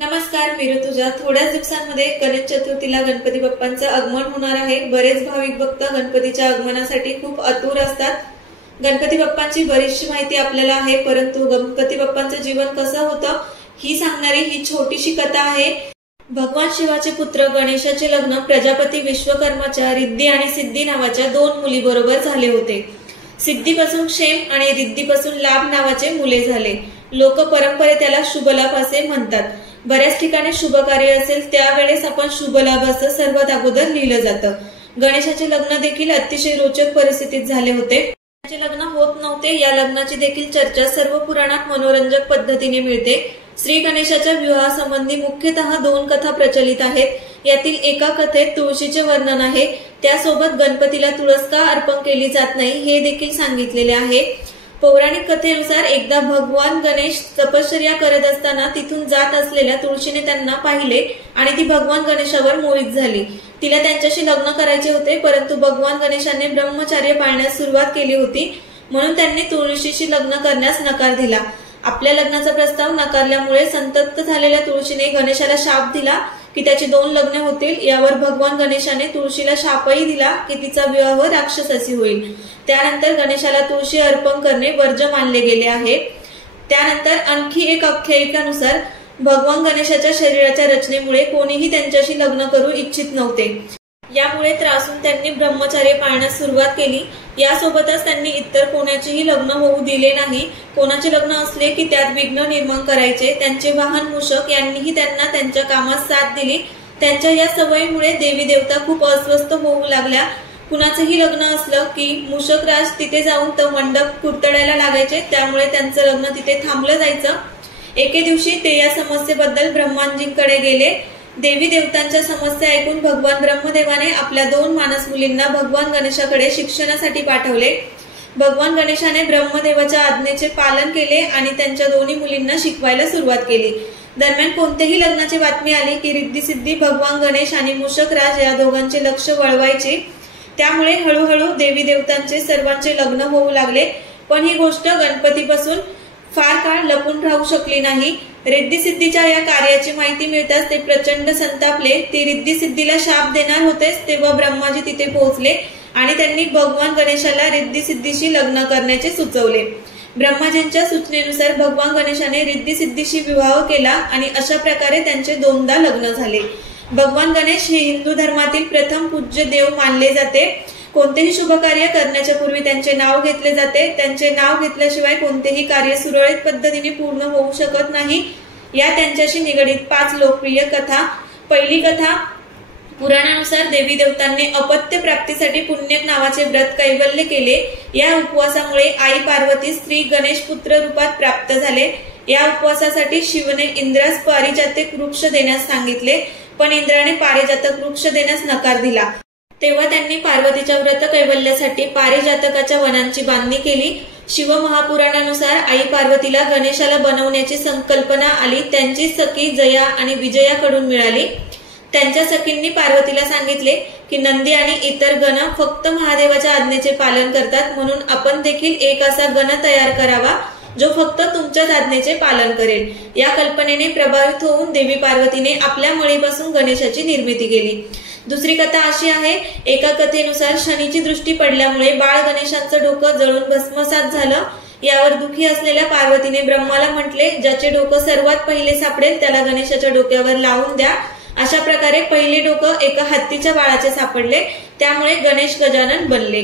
नमस्कार, मी ऋतुजा. थोड्याच दिवसांमध्ये गणेश चतुर्थीला गणपती बाप्पांचं आगमन होणार आहे. बरेच भाविक भक्त गणपतीच्या आगमनासाठी खूप आतुर असतात. गणपती बाप्पांची बरीचशी माहिती आपल्याला आहे, परंतु गणपती बाप्पांचं जीवन कसं होतं ही सांगणारी ही छोटीशी कथा आहे. भगवान शिवाचे पुत्र गणेशाचे लग्न प्रजापती विश्वकर्माच्या रिद्धी आणि सिद्धी नावाच्या 2 मुलीबरोबर झाले होते. सिद्धीपासून क्षेम आणि रिद्धीपासून लाभ नावाचे मुले झाले. लोक परंपरे त्याला शुभलाभ असे म्हणतात. बऱ्याच ठिकाणी शुभ कार्य असेल त्यावेळेस आपण शुभलाभ असं सर्वात अगोदर लिहिलं जातं. गणेशाचे लग्न देखील अतिशय रोचक परिस्थितीत झाले होते. त्याचे लग्न होत नव्हते. या लग्नाची देखील चर्चा सर्व पुराणात मनोरंजक पद्धतीने मिळते. श्री गणेशाच्या विवाहासंबंधी मुख्यतः 2 कथा प्रचलित आहेत. यातील एका कथेत तुळशीचे वर्णन आहे. त्यासोबत गणपतीला तुळस का अर्पण केली जात नाही हे देखील सांगितलेले आहे. पौराणिक कथेनुसार एकदा भगवान गणेश तपश्चर्या करत असताना तिथून जात असलेल्या तुळशीने त्यांना पाहिले आणि ती भगवान गणेशावर मोहित झाली. तिला त्यांच्याशी लग्न करायचे होते, परंतु भगवान गणेशाने ब्रह्मचर्य पाळण्यास सुरुवात केली होती, म्हणून त्यांनी तुळशीशी लग्न करण्यास नकार दिला. आपल्या लग्नाचा प्रस्ताव नकारल्यामुळे संतप्त झालेल्या तुळशीने गणेशाला शाप दिला की त्याची 2 लग्न होतील. यावर भगवान गणेशाने तुळशीला शापही दिला की तिचा विवाह राक्षसाशी होईल. त्यानंतर गणेशाला तुळशी अर्पण करणे वर्ज्य मानले गेले आहे. त्यानंतर आणखी एक आख्यायिकानुसार भगवान गणेशाच्या शरीराच्या रचनेमुळे कोणीही त्यांच्याशी लग्न करू इच्छित नव्हते. यामुळे त्रासून त्यांनी ब्रह्मचर्य पाळण्यास सुरुवात केली. यासोबतच त्यांनी इतर कोणाचेही लग्न होऊ दिले नाही. कोणाचे लग्न असले की त्यात विघ्न निर्माण करायचे. त्यांचे वाहन मूषक यांनीही त्यांना त्यांच्या कामात साथ दिली. त्यांच्या या सवयीमुळे देवी देवता खूप अस्वस्थ होऊ लागल्या. कुणाचेही लग्न असलं की मूषकराज तिथे जाऊन तो मंडप कुरतडायला लागायचे. त्यामुळे त्यांचं लग्न तिथे थांबलं जायचं. एके दिवशी ते या समस्येबद्दल ब्रह्माजींकडे गेले. देवी देवतांच्या समस्या ऐकून भगवान ब्रह्मदेवाने आपल्या 2 मानस मुलींना भगवान गणेशाकडे शिक्षणासाठी पाठवले. भगवान गणेशाने ब्रह्मदेवाच्या आज्ञेचे पालन केले आणि त्यांच्या 2 मुलींना शिकवायला सुरुवात केली. दरम्यान कोणत्याही लग्नाची बातमी आली की रिद्धी सिद्धी भगवान गणेश आणि मूषकराज या दोघांचे लक्ष वळवायचे. त्यामुळे हळूहळू देवी देवतांचे सर्वांचे लग्न होऊ लागले. पण ही गोष्ट गणपतीपासून फार काळ लपून राहू शकली नाही. रिद्धी सिद्धीच्या या कार्याची माहिती मिळताच ते प्रचंड संतापले. ते रिद्धी सिद्धीला शाप देणार होतेच तेव्हा ब्रह्माजी तिथे पोहोचले आणि त्यांनी भगवान गणेशाला रिद्धी सिद्धीशी लग्न करण्याचे सुचवले. ब्रह्माजींच्या सूचनेनुसार भगवान गणेशाने रिद्धी सिद्धीशी विवाह केला आणि अशा प्रकारे त्यांचे 2दा लग्न झाले. भगवान गणेश हे हिंदू धर्मातील प्रथम पूज्य देव मानले जाते. कोणतेही शुभ कार्य करण्याच्या पूर्वी त्यांचे नाव घेतले जाते. त्यांचे नाव घेतल्याशिवाय कोणतेही कार्य सुरळीत पद्धतीने पूर्ण होऊ शकत नाही. या त्यांच्याशी निगडीत 5 लोकप्रिय कथा. पहिली कथा, पुराणानुसार देवी देवतांनी अपत्य प्राप्तीसाठी पुण्यक नावाचे व्रत कैवल्य केले. या उपवासामुळे आई पार्वती स्त्री गणेश पुत्र रूपात प्राप्त झाले. या उपवासासाठी शिवने इंद्रास पारिजातक वृक्ष देण्यास सांगितले, पण इंद्राने पारिजातक वृक्ष देण्यास नकार दिला. तेव्हा त्यांनी पार्वतीच्या व्रत कैवल्यासाठी पारिजातकाच्या वनांची बांधणी केली. शिव महापुराणानुसार आई पार्वतीला गणेशाला बनवण्याची संकल्पना आली. त्यांची सखी जया आणि विजयाकडून मिळाली. त्यांच्या सखींनी पार्वतीला सांगितले की नंदी आणि इतर गण फक्त महादेवाच्या आज्ञेचे पालन करतात, म्हणून आपण देखील एक असा गण तयार करावा जो फक्त तुमच्याच आज्ञेचे पालन करेल. या कल्पनेने प्रभावित होऊन देवी पार्वतीने आपल्या मळीपासून गणेशाची निर्मिती केली. दुसरी कथा अशी आहे. एका कथेनुसार शनीची दृष्टी पडल्यामुळे बाळ गणेशांचं डोकं जळून भस्मसात झालं. यावर दुखी असलेल्या पार्वतीने ब्रह्माला म्हटले, ज्याचे डोकं सर्वात पहिले सापडेल त्याला गणेशाच्या डोक्यावर लावून द्या. अशा प्रकारे पहिले डोकं एका हत्तीच्या बाळाचे सापडले. त्यामुळे गणेश गजानन बनले.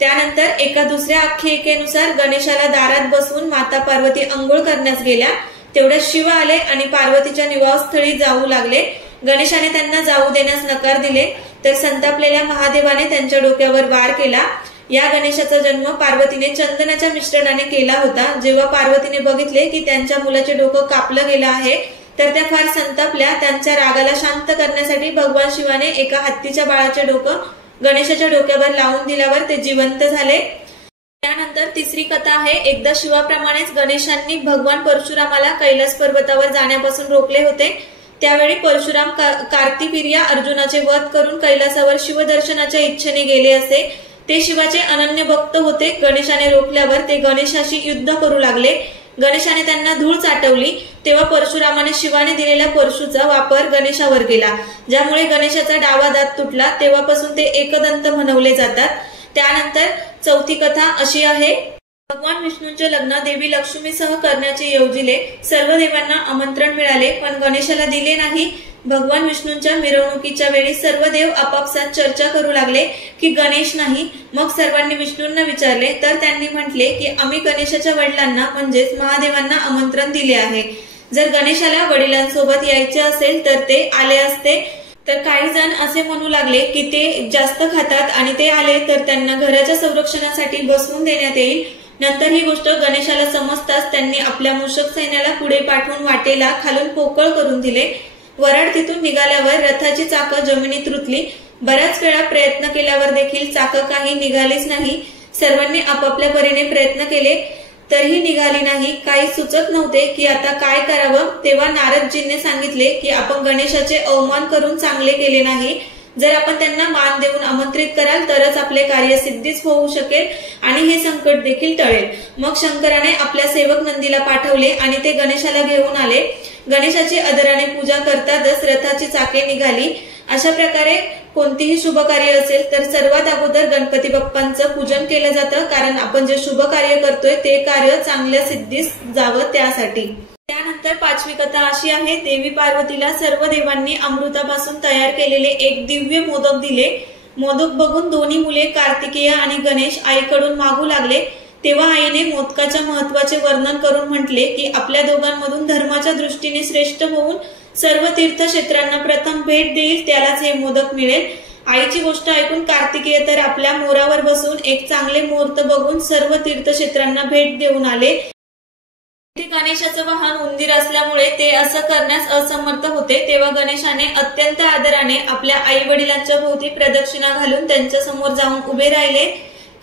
त्यानंतर एका दुसऱ्या आख्यायिकेनुसार गणेशाला दारात बसवून माता पार्वती अंघोळ करण्यास गेल्या. तेवढ्यात शिव आले आणि पार्वतीच्या निवासस्थळी जाऊ लागले. गणेशाने त्यांना जाऊ देण्यास नकार दिले, तर संतापलेल्या महादेवाने त्यांच्या डोक्यावर वार केला. या गणेशाचा जन्म पार्वतीने चंदनाच्या मिश्रणाने केला होता. जेव्हा पार्वतीने बघितले की त्यांच्या मुलाचे डोकं कापलं गेलं आहे तर त्या फार संतापल्या. त्यांच्या रागाला शांत करण्यासाठी भगवान शिवाने एका हत्तीच्या बाळाचे डोकं गणेशाच्या डोक्यावर लावून दिल्यावर ते जिवंत झाले. त्यानंतर तिसरी कथा आहे. एकदा शिवाप्रमाणेच गणेशांनी भगवान परशुरामाला कैलास पर्वतावर जाण्यापासून रोखले होते. त्यावेळी परशुराम कार्तिवीर्या अर्जुनाचे वध करून कैलासावर शिवदर्शनाच्या इच्छेने गेले असे. ते शिवाचे अनन्य भक्त होते. गणेशाने रोखल्यावर ते गणेशाशी युद्ध करू लागले. गणेशाने त्यांना धूळ चाटवली तेव्हा परशुरामाने शिवाने दिलेल्या परशूचा वापर गणेशावर केला, ज्यामुळे गणेशाचा डावा दात तुटला। तेव्हापासून ते एकदंत म्हणवले जातात। त्यानंतर चौथी कथा अशी आहे, भगवान विष्णूंचे लग्न देवी लक्ष्मीसह करण्याचे योजिले। सर्व देवांना आमंत्रण मिळाले पण गणेशाला दिले नाही। भगवान विष्णूंच्या मिरवणुकीच्या वेळी सर्व देव आपापसात चर्चा करू लागले की गणेश नाही। मग सर्वांनी विष्णूंना विचारले तर त्यांनी म्हटले की आम्ही गणेशाच्या वडिलांना म्हणजेच महादेवांना आमंत्रण दिले आहे। जर गणेशाला वडिलांसोबत यायचे असेल तर ते आले असते। तर काही जण असे म्हणू लागले की ते जास्त खातात आणि ते आले तर त्यांना घराच्या संरक्षणासाठी बसवून देण्यात येईल। नंतर ही गोष्ट गणेशाला समजताच त्यांनी आपल्या मूषक सैन्याला पुढे पाठवून वाटेला खालून पोकळ करून दिले। वराड तिथून निघाल्यावर रथाची चाकं जमिनीत रुतली। बऱ्याच वेळा प्रयत्न केल्यावर देखील चाकं काही निघालीच नाही। सर्वांनी आपापल्या परीने प्रयत्न केले तरीही निघाली नाही। काही सुचत नव्हते की आता काय करावं। तेव्हा नारदजींनी सांगितले की आपण गणेशाचे अवमान करून चांगले केले नाही। जर आपण त्यांना मान देऊन आमंत्रित कराल तरच आपले कार्य सिद्धीच होऊ शकेल आणि हे संकट देखील टळेल। मग शंकराने आपल्या सेवक नंदीला पाठवले आणि ते गणेशाला घेऊन आले। गणेशाची आदराने पूजा करताच रथाची चाके निघाली। अशा प्रकारे कोणतीही शुभ कार्य असेल तर सर्वात अगोदर गणपती बाप्पांचं पूजन केलं जातं, कारण आपण जे शुभ कार्य करतोय ते कार्य चांगल्या सिद्धीस जावं त्यासाठी। त्यानंतर पाचवी कथा अशी आहे, देवी पार्वतीला सर्व देवांनी अमृतापासून तयार केलेले एक दिव्य मोदक दिले। मोदक बघून दोन्ही मुले कार्तिकेय आणि गणेश आईकडून मागू लागले। तेव्हा आईने मोदकाच्या महत्वाचे वर्णन करून म्हटले की आपल्या दोघांमधून धर्माच्या दृष्टीने श्रेष्ठ होऊन सर्व तीर्थक्षेत्रांना प्रथम भेट देईल त्यालाच हे मोदक मिळेल। आईची गोष्ट ऐकून कार्तिकेय तर आपल्या मोरावर बसून एक चांगले मुहूर्त बघून सर्व तीर्थक्षेत्रांना भेट देऊन आले। गणेशाचं वाहन उंदीर असल्यामुळे ते असं करण्यास असमर्थ होते। तेव्हा गणेशाने अत्यंत आदराने आपल्या आई वडिलांच्या भोवती प्रदक्षिणा घालून त्यांच्या समोर जाऊन उभे राहिले।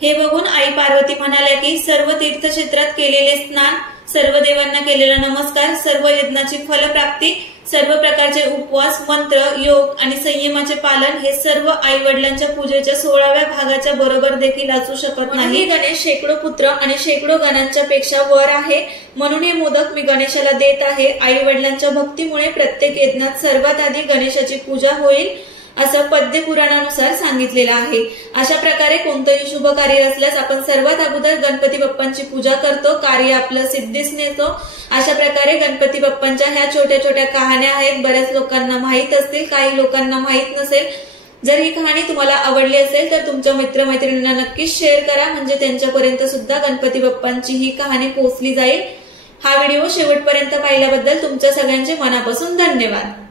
हे बघून आई पार्वती म्हणाल्या की सर्व तीर्थक्षेत्रात केलेले स्नान, सर्व देवांना केलेला नमस्कार, सर्व यज्ञाची फलप्राप्ती, सर्व प्रकारचे उपवास, मंत्र, योग आणि संयमाचे पालन हे सर्व आई वडिलांच्या पूजेच्या 16व्या भागाच्या बरोबर देखील असू शकत नाही। गणेश शेकडो पुत्र आणि शेकडो गणांच्या पेक्षा वर आहे, म्हणून हे मोदक मी गणेशाला देत आहे। आई वडिलांच्या भक्तीमुळे प्रत्येक यज्ञात सर्वात आधी गणेशाची पूजा होईल असं पद्य पुराणानुसार सांगितलेलं आहे। अशा प्रकारे कोणतंही शुभ कार्य असल्यास आपण सर्वात अगोदर गणपती बाप्पांची पूजा करतो, कार्य आपलं सिद्धीस नेतो। अशा प्रकारे गणपती बाप्पांच्या ह्या छोट्या छोट्या कहाण्या आहेत, बऱ्याच लोकांना माहित असतील, काही लोकांना माहित नसेल। जर ही कहाणी तुम्हाला आवडली असेल तर तुमच्या मित्रमैत्रिणींना नक्कीच शेअर करा, म्हणजे त्यांच्यापर्यंत सुद्धा गणपती बाप्पांची ही कहाणी पोहोचली जाईल। हा व्हिडिओ शेवटपर्यंत पाहिल्याबद्दल तुमच्या सगळ्यांचे मनापासून धन्यवाद।